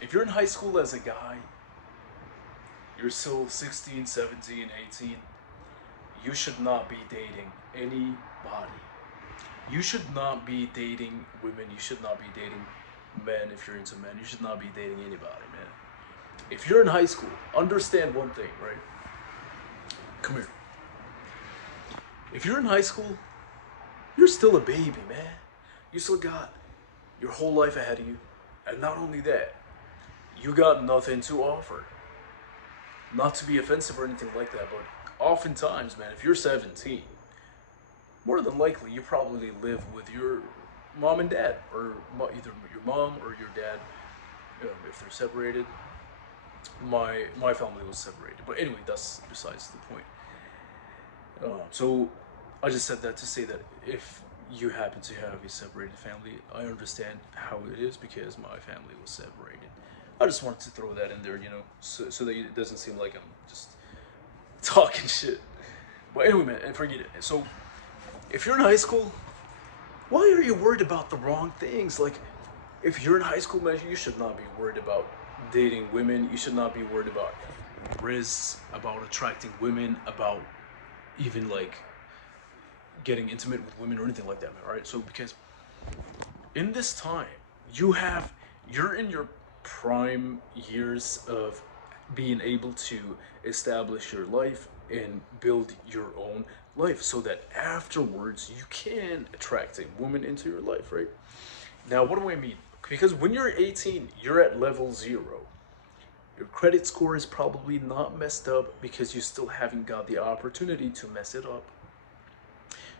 If you're in high school as a guy, you're still 16, 17, 18, you should not be dating anybody. You should not be dating women. You should not be dating men if you're into men. You should not be dating anybody, man. If you're in high school, understand one thing, right? Come here. If you're in high school, you're still a baby, man. You still got your whole life ahead of you. And not only that, you got nothing to offer. Not to be offensive or anything like that, but oftentimes, man, if you're 17, more than likely you probably live with your mom and dad, or either your mom or your dad, if they're separated. My family was separated, but anyway, that's besides the point. So I just said that to say that if you happen to have a separated family, I understand how it is because my family was separated. I just wanted to throw that in there, so that it doesn't seem like I'm just talking shit. But anyway, man, and forget it. So if you're in high school, why are you worried about the wrong things? Like, if you're in high school, man, you should not be worried about dating women. You should not be worried about risks, about attracting women, about even like getting intimate with women or anything like that, man. All right. So because in this time, you have you're in your prime years of being able to establish your life and build your own life so that afterwards you can attract a woman into your life, right? Now, what do I mean? Because when you're 18, you're at level 0. Your credit score is probably not messed up because you still haven't got the opportunity to mess it up.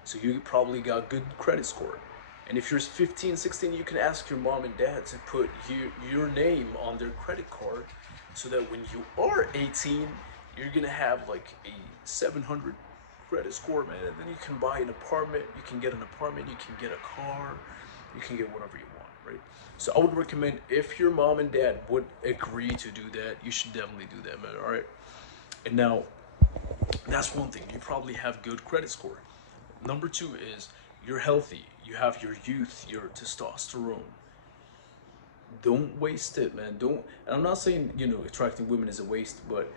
So you probably got good credit score. And if you're 15, 16, you can ask your mom and dad to put your name on their credit card so that when you are 18, you're gonna have like a 700 credit score, man. And then you can buy an apartment, you can get an apartment, you can get a car, you can get whatever you want, right? So I would recommend, if your mom and dad would agree to do that, you should definitely do that, man, all right? And now, that's one thing. You probably have good credit score. Number two is you're healthy. You have your youth, your testosterone. Don't waste it, man. Don't. And I'm not saying attracting women is a waste, but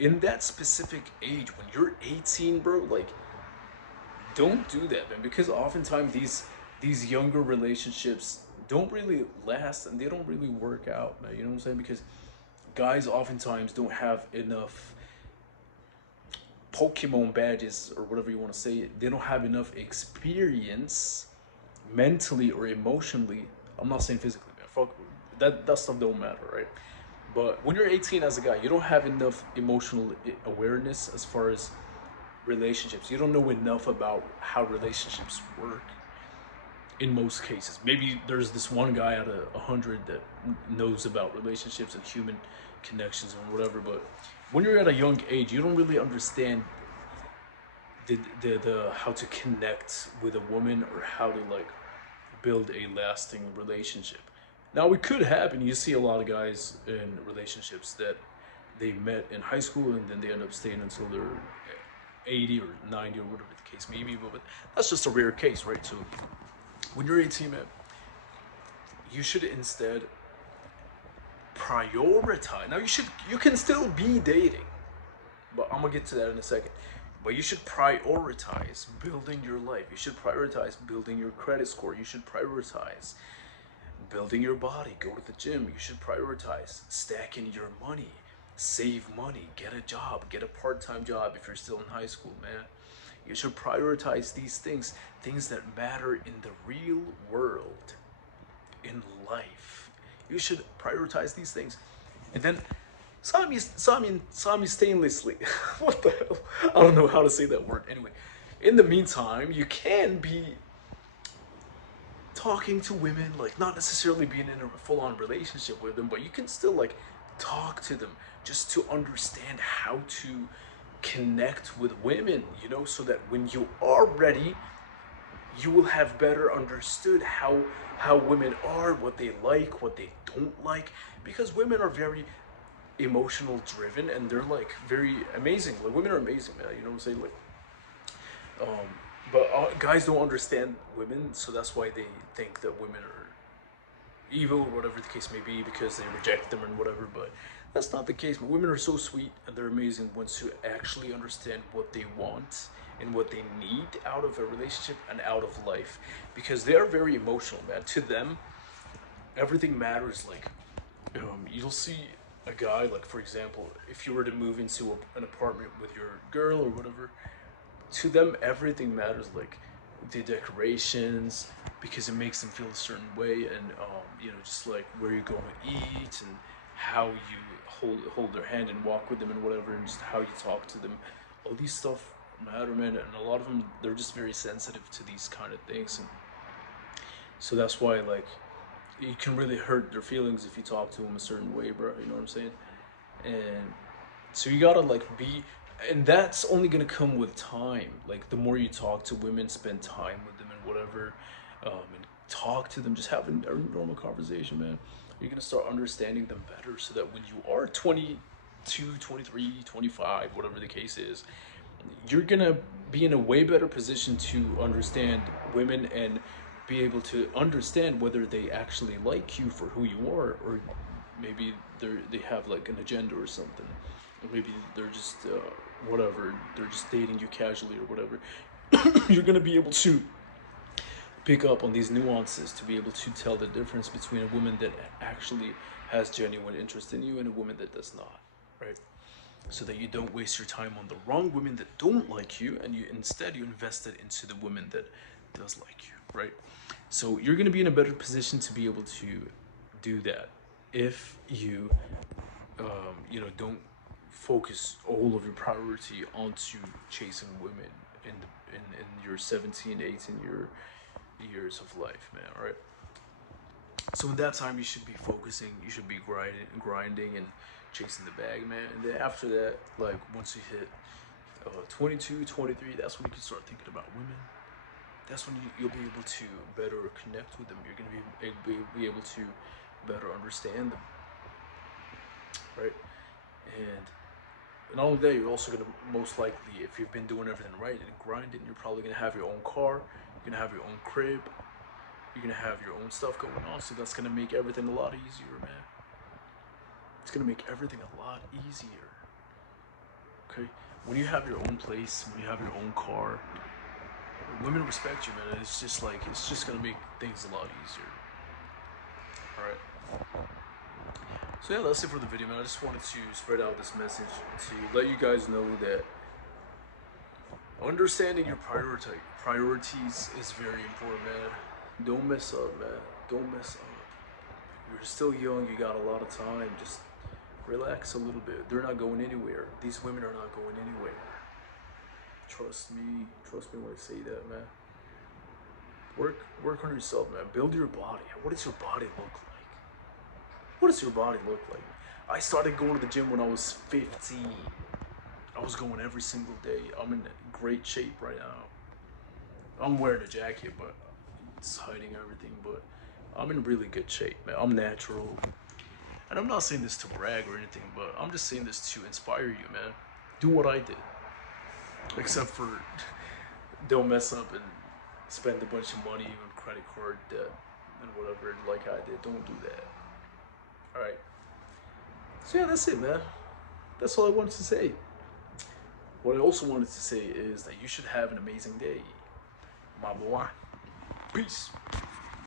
in that specific age, when you're 18, bro, like, don't do that, man. Because oftentimes these younger relationships don't really last and they don't really work out, man. You know what I'm saying? Because guys oftentimes don't have enough Pokemon badges or whatever you want to say. They don't have enough experience mentally or emotionally. I'm not saying physically, man. Fuck that stuff don't matter, right? But when you're 18 as a guy, you don't have enough emotional awareness as far as relationships. You don't know enough about how relationships work in most cases. Maybe there's this one guy out of 100 that knows about relationships and human connections and whatever. But when you're at a young age, you don't really understand the how to connect with a woman or how to like build a lasting relationship. Now it could happen. You see a lot of guys in relationships that they met in high school and then they end up staying until they're 80 or 90 or whatever the case may be. But that's just a rare case, right? So when you're 18, man, you should instead prioritize. Now you can still be dating, but I'm gonna get to that in a second. But you should prioritize building your life. You should prioritize building your credit score. You should prioritize building your body. Go to the gym. You should prioritize stacking your money, save money, get a job, get a part-time job if you're still in high school, man. You should prioritize these things that matter in the real world, in life. You should prioritize these things. And then simultaneously, what the hell? I don't know how to say that word. Anyway, in the meantime, you can be talking to women, like not necessarily being in a full-on relationship with them, but you can still like talk to them just to understand how to connect with women, so that when you are ready, you will have better understood how women are, what they like, what they don't like, because women are very emotional driven and they're like very amazing. Like, women are amazing, man. You know what I'm saying? Like, um, but guys don't understand women, so that's why they think that women are, evil or whatever the case may be because they reject them and whatever. But that's not the case. But women are so sweet and they're amazing once you actually understand what they want and what they need out of a relationship and out of life, because they are very emotional, man. To them, everything matters. Like, you'll see a guy, like for example, if you were to move into an apartment with your girl or whatever, to them everything matters, like the decorations, because it makes them feel a certain way, and just like where you're going to eat and how you hold their hand and walk with them and whatever, and just how you talk to them. All these stuff matter, man, and a lot of them, they're just very sensitive to these kind of things, and so that's why, like, you can really hurt their feelings if you talk to them a certain way, bro. You know what I'm saying? And so you gotta like be, and that's only gonna come with time. Like the more you talk to women, spend time with them and whatever, and talk to them, just have a normal conversation, man. You're gonna start understanding them better, so that when you are 22, 23, 25, whatever the case is, you're gonna be in a way better position to understand women and be able to understand whether they actually like you for who you are, or maybe they have like an agenda or something, or maybe they're just whatever, they're just dating you casually or whatever. You're gonna be able to pick up on these nuances to be able to tell the difference between a woman that actually has genuine interest in you and a woman that does not, right? So that you don't waste your time on the wrong women that don't like you, and you instead you invest it into the women that does like you, right? So you're going to be in a better position to be able to do that if you don't focus all of your priority onto chasing women in your 17, 18 years of life, man. All right. So in that time, you should be focusing, you should be grinding and chasing the bag, man. And then after that, like once you hit 22, 23, that's when you can start thinking about women. That's when you'll be able to better connect with them. You're going to be able to better understand them, right? And not only that, you're also going to most likely, if you've been doing everything right and grinding, you're probably going to have your own car, you're going to have your own crib, you're going to have your own stuff going on. So that's going to make everything a lot easier, man. It's going to make everything a lot easier. Okay? When you have your own place, when you have your own car, women respect you, man. It's just like, it's just gonna make things a lot easier. Alright. So yeah, that's it for the video, man. I just wanted to spread out this message to let you guys know that understanding your priorities is very important, man. Don't mess up, man. Don't mess up. You're still young, you got a lot of time. Just relax a little bit. They're not going anywhere. These women are not going anywhere. Trust me when I say that, man. Work on yourself, man. Build your body. What does your body look like? What does your body look like? I started going to the gym when I was 15. I was going every single day. I'm in great shape right now. I'm wearing a jacket, but it's hiding everything, but I'm in really good shape, man. I'm natural. And I'm not saying this to brag or anything, but I'm just saying this to inspire you, man. Do what I did. Except for don't mess up and spend a bunch of money on credit card debt and whatever like I did. Don't do that. Alright. So yeah, that's it, man. That's all I wanted to say. What I also wanted to say is that you should have an amazing day. My boy. Peace.